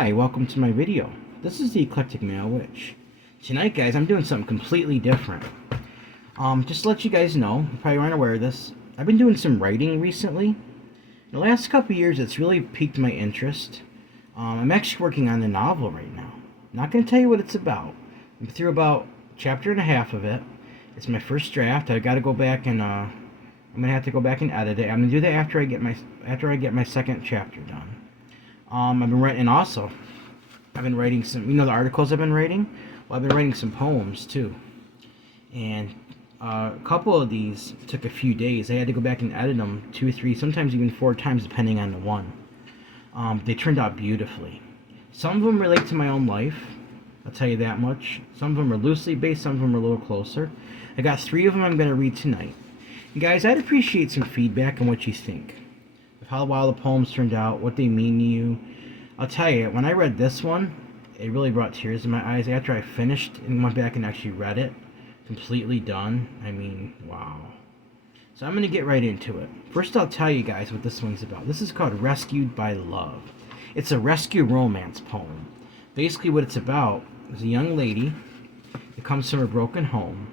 Hi, welcome to my video. This is the Eclectic Male Witch. Tonight, guys, I'm doing something completely different. Just to let you guys know, you probably aren't aware of this, I've been doing some writing recently. In the last couple years, it's really piqued my interest. I'm actually working on a novel right now. Not going to tell you what it's about. I'm through about chapter and a half of it. It's my first draft. I've got to go back and I'm gonna have to go back and edit it. I'm gonna do that after I get my second chapter done. I've been writing, and also I've been writing some, the articles I've been writing? Well, I've been writing some poems too. And a couple of these took a few days. I had to go back and edit them 2, 3, sometimes even 4 times depending on the one. They turned out beautifully. Some of them relate to my own life, I'll tell you that much. Some of them are loosely based, some of them are a little closer. I got 3 of them I'm going to read tonight. And guys, I'd appreciate some feedback on what you think. Of how well the poems turned out, what they mean to you. I'll tell you, when I read this one, it really brought tears in my eyes. After I finished and went back and actually read it, completely done, I mean, wow. So I'm going to get right into it. First, I'll tell you guys what this one's about. This is called Rescued by Love. It's a rescue romance poem. Basically what it's about is a young lady that comes from a broken home.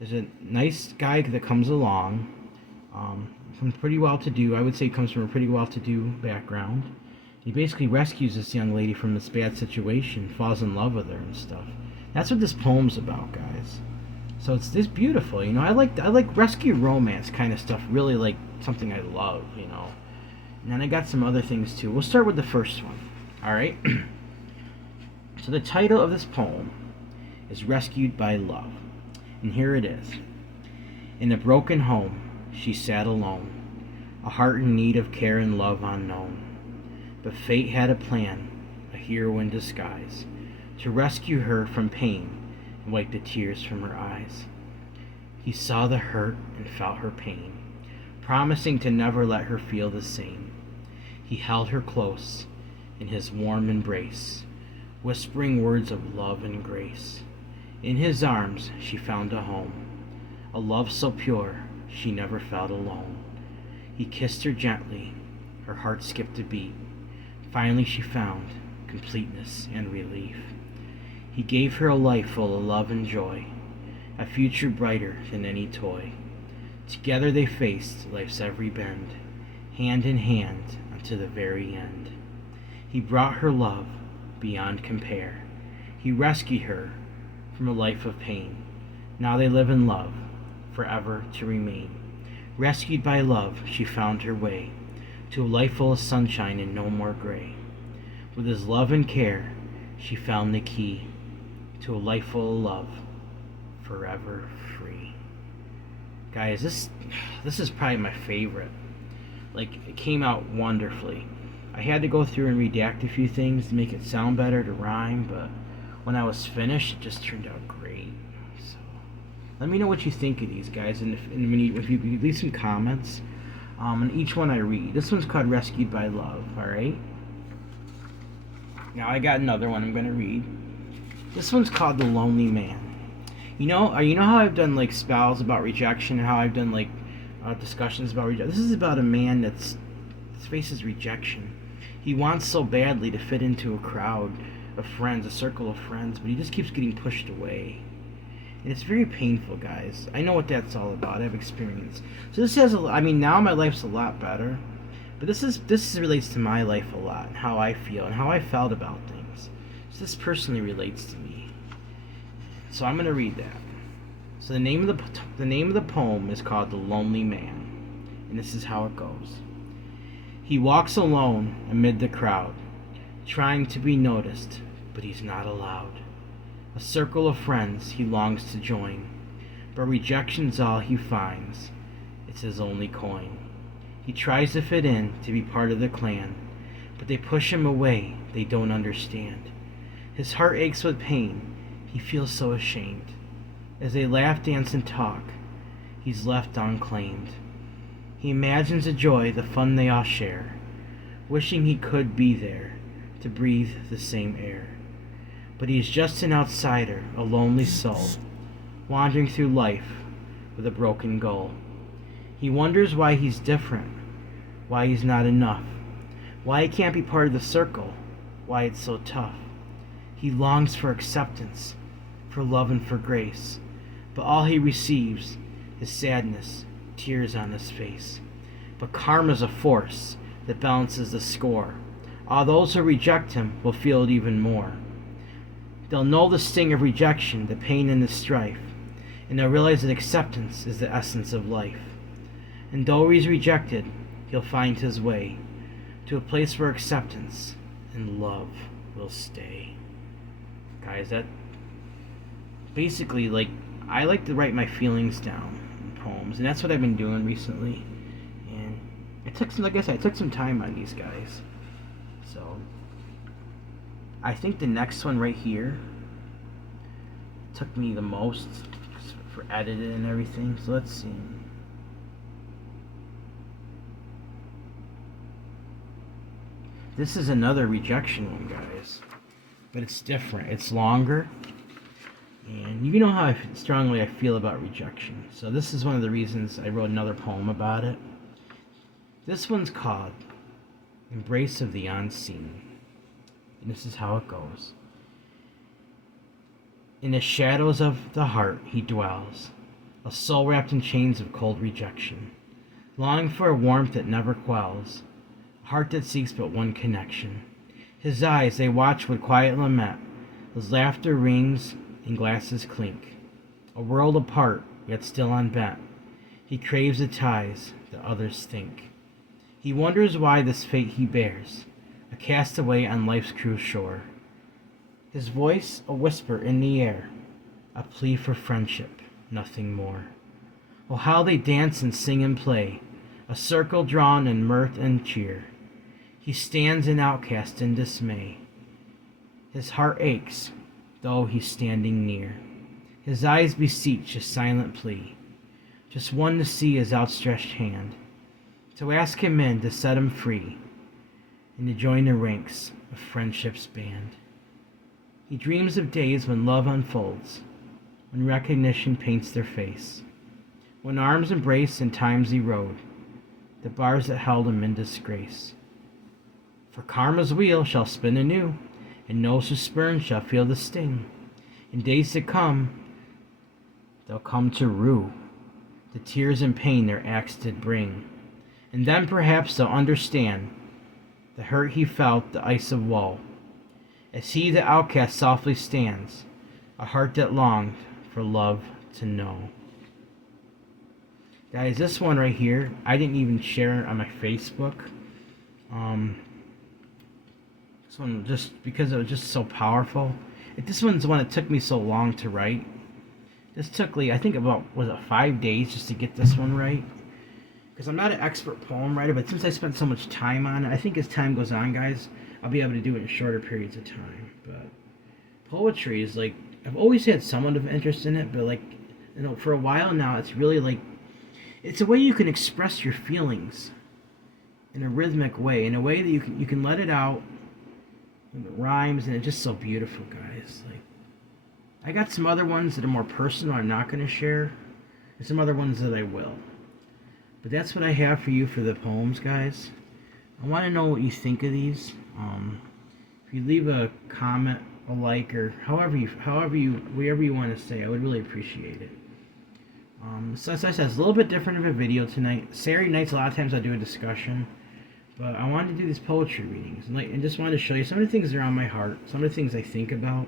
There's a nice guy that comes along, from pretty well-to-do, I would say comes from a pretty well-to-do background. He basically rescues this young lady from this bad situation, falls in love with her and stuff. That's what this poem's about, guys. So it's this beautiful, I like rescue romance kind of stuff, really like something I love, And then I got some other things too. We'll start with the first one, alright? So the title of this poem is Rescued by Love. And here it is. In a broken home, she sat alone, a heart in need of care and love unknown. But fate had a plan, a hero in disguise, to rescue her from pain and wipe the tears from her eyes. He saw the hurt and felt her pain, promising to never let her feel the same. He held her close in his warm embrace, whispering words of love and grace. In his arms she found a home, a love so pure she never felt alone. He kissed her gently, her heart skipped a beat. Finally she found completeness and relief. He gave her a life full of love and joy, a future brighter than any toy. Together they faced life's every bend, hand in hand unto the very end. He brought her love beyond compare. He rescued her from a life of pain. Now they live in love, forever to remain. Rescued by love, she found her way to a life full of sunshine and no more gray. With his love and care, she found the key to a life full of love, forever free. Guys, this is probably my favorite. It came out wonderfully. I had to go through and redact a few things to make it sound better, to rhyme, but when I was finished, it just turned out great. So, let me know what you think of these, guys, and if you leave some comments on each one I read. This one's called Rescued by Love, alright? Now I got another one I'm going to read. This one's called The Lonely Man. You know how I've done spells about rejection, and how I've done discussions about rejection? This is about a man his faces rejection. He wants so badly to fit into a crowd of friends, a circle of friends, but he just keeps getting pushed away. And it's very painful, guys. I know what that's all about. I have experience. So this has now my life's a lot better, but this relates to my life a lot, and how I feel and how I felt about things. So this personally relates to me. So I'm going to read that. So the name of the poem is called The Lonely Man, and this is how it goes. He walks alone amid the crowd, trying to be noticed, but he's not allowed. A circle of friends he longs to join, but rejection's all he finds. It's his only coin. He tries to fit in, to be part of the clan, but they push him away, they don't understand. His heart aches with pain, he feels so ashamed. As they laugh, dance, and talk, he's left unclaimed. He imagines the joy, the fun they all share, wishing he could be there to breathe the same air. But he's just an outsider, a lonely soul, wandering through life with a broken goal. He wonders why he's different, why he's not enough, why he can't be part of the circle, why it's so tough. He longs for acceptance, for love and for grace, but all he receives is sadness, tears on his face. But karma's a force that balances the score. All those who reject him will feel it even more. They'll know the sting of rejection, the pain and the strife, and they'll realize that acceptance is the essence of life. And though he's rejected, he'll find his way to a place where acceptance and love will stay. Guys, that basically, like, I like to write my feelings down in poems, and that's what I've been doing recently. And it took some, like I said, I took some time on these guys. So I think the next one right here took me the most for editing and everything. So let's see. This is another rejection one, guys, but it's different. It's longer, and you know how strongly I feel about rejection. So this is one of the reasons I wrote another poem about it. This one's called Embrace of the Unseen, and this is how it goes. In the shadows of the heart he dwells, a soul wrapped in chains of cold rejection, longing for a warmth that never quells, a heart that seeks but one connection. His eyes, they watch with quiet lament, as laughter rings and glasses clink. A world apart, yet still unbent, he craves the ties that others think. He wonders why this fate he bears, a castaway on life's cruel shore. His voice, a whisper in the air, a plea for friendship, nothing more. Oh, how they dance and sing and play, a circle drawn in mirth and cheer. He stands an outcast in dismay. His heart aches, though he's standing near. His eyes beseech a silent plea, just one to see his outstretched hand, to ask him in, to set him free, and to join the ranks of friendship's band. He dreams of days when love unfolds, when recognition paints their face, when arms embrace and times erode the bars that held him in disgrace. For karma's wheel shall spin anew, and those who spurn shall feel the sting. In days to come, they'll come to rue the tears and pain their acts did bring. And then perhaps they'll understand the hurt he felt, the ice of woe, as he the outcast softly stands, a heart that longed for love to know. Guys, this one right here, I didn't even share it on my Facebook. This one, just because it was just so powerful. This one's the one that took me so long to write. This took, like, I think about, was it 5 days just to get this one right? Because I'm not an expert poem writer, but since I spent so much time on it, I think as time goes on, guys, I'll be able to do it in shorter periods of time. But poetry is, like, I've always had somewhat of interest in it, but, like, you know, for a while now, it's really, like, it's a way you can express your feelings in a rhythmic way, in a way that you can let it out, and it rhymes, and it's just so beautiful, guys. Like, I got some other ones that are more personal I'm not going to share, and some other ones that I will. But that's what I have for you for the poems, guys. I want to know what you think of these. If you leave a comment, a like, or whatever you want to say, I would really appreciate it. So as I said, it's a little bit different of a video tonight. Saturday nights, a lot of times I do a discussion, but I wanted to do these poetry readings, and just wanted to show you some of the things that are on my heart, some of the things I think about.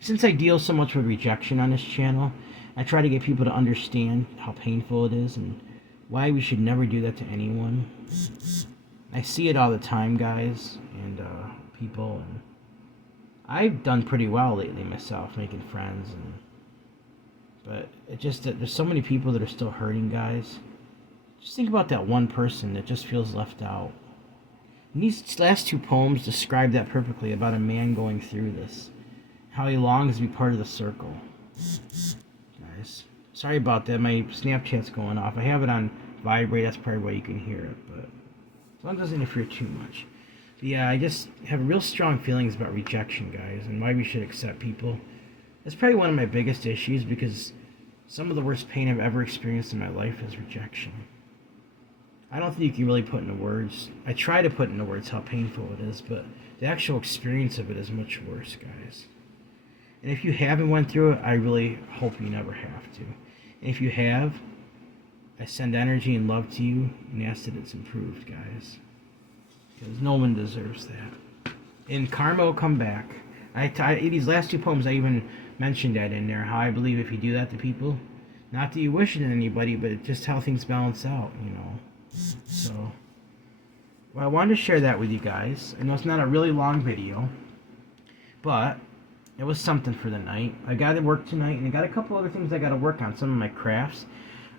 Since I deal so much with rejection on this channel, I try to get people to understand how painful it is and why we should never do that to anyone. I see it all the time, guys, and people, and I've done pretty well lately myself, making friends, but it just that there's so many people that are still hurting, guys. Just think about that one person that just feels left out. And these last two poems describe that perfectly, about a man going through this, how he longs to be part of the circle. Guys, sorry about that. My Snapchat's going off. I have it on vibrate. That's probably why you can hear it, but as long as it doesn't interfere too much. But yeah, I just have real strong feelings about rejection, guys, and why we should accept people. That's probably one of my biggest issues, because some of the worst pain I've ever experienced in my life is rejection. I don't think you can really put into words. I try to put into words how painful it is, but the actual experience of it is much worse, guys. And if you haven't went through it, I really hope you never have to. And if you have, I send energy and love to you and ask that it's improved, guys. Because no one deserves that. And karma will come back. These last two poems, I even mentioned that in there, how I believe if you do that to people, not that you wish it on anybody, but it's just how things balance out, you know. So, well, I wanted to share that with you guys. I know it's not a really long video, but it was something for the night. I got to work tonight, and I got a couple other things I got to work on, some of my crafts.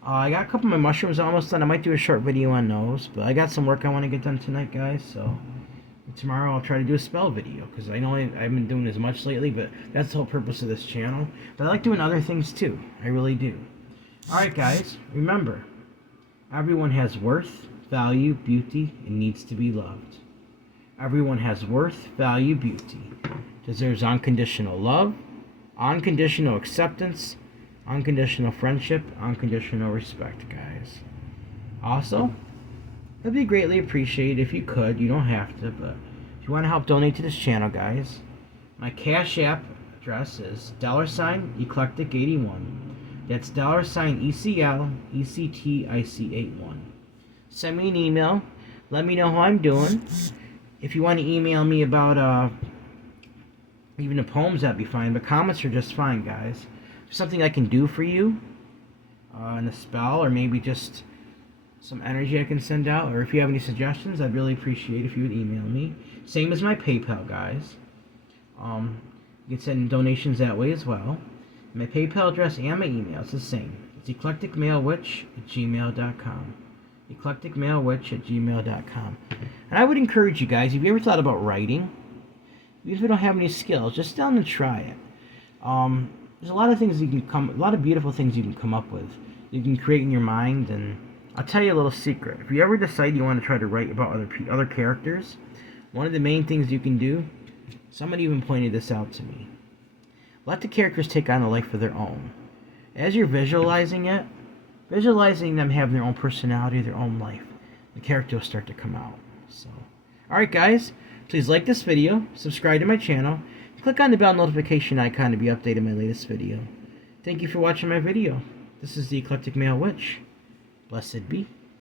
I got a couple of my mushrooms almost done. I might do a short video on those, but I got some work I want to get done tonight, guys, so tomorrow I'll try to do a spell video, because I know I haven't been doing as much lately, but that's the whole purpose of this channel. But I like doing other things too. I really do. Alright, guys, remember, everyone has worth, value, beauty, and needs to be loved. Everyone has worth, value, beauty, deserves unconditional love, unconditional acceptance, unconditional friendship, unconditional respect, guys. Also, it'd be greatly appreciated if you could. You don't have to, but if you want to help donate to this channel, guys, my Cash App address is $eclectic81. That's $ECLECTIC81. Send me an email. Let me know how I'm doing. If you want to email me about even the poems, that'd be fine. But comments are just fine, guys. If something I can do for you in a spell, or maybe just some energy I can send out, or if you have any suggestions, I'd really appreciate if you would email me. Same as my PayPal, guys. You can send donations that way as well. My PayPal address and my email is the same. It's eclecticmalewitch@gmail.com. eclecticmalewitch@gmail.com. And I would encourage you guys, if you ever thought about writing, even if you don't have any skills, just down and try it. There's a lot of things a lot of beautiful things you can come up with. You can create in your mind, and I'll tell you a little secret. If you ever decide you want to try to write about other characters, one of the main things you can do, somebody even pointed this out to me. Let the characters take on a life of their own. As you're visualizing it, visualizing them having their own personality, their own life, the character will start to come out. So, alright guys, please like this video, subscribe to my channel, and click on the bell notification icon to be updated on my latest video. Thank you for watching my video. This is the Eclectic Male Witch. Blessed be.